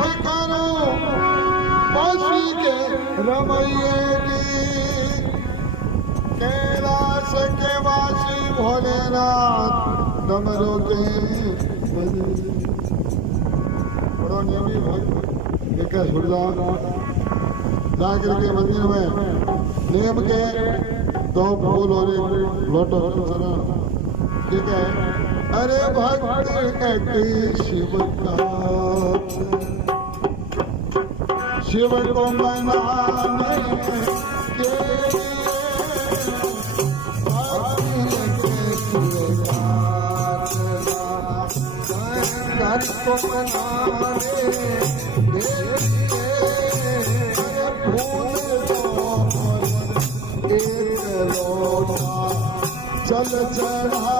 ठिकानो बासी के रमैयेगी कैलाश के वासी भोलेनाथ डमरू के बड़ा नियमी भाई लेकर सुरदा जाकर के मंदिर में नियम के 2 फूल और 1 लोटो चरण ठीक है। अरे भक्त कहते शिव का शिव को मनाने के को मनाने चल चढ़ा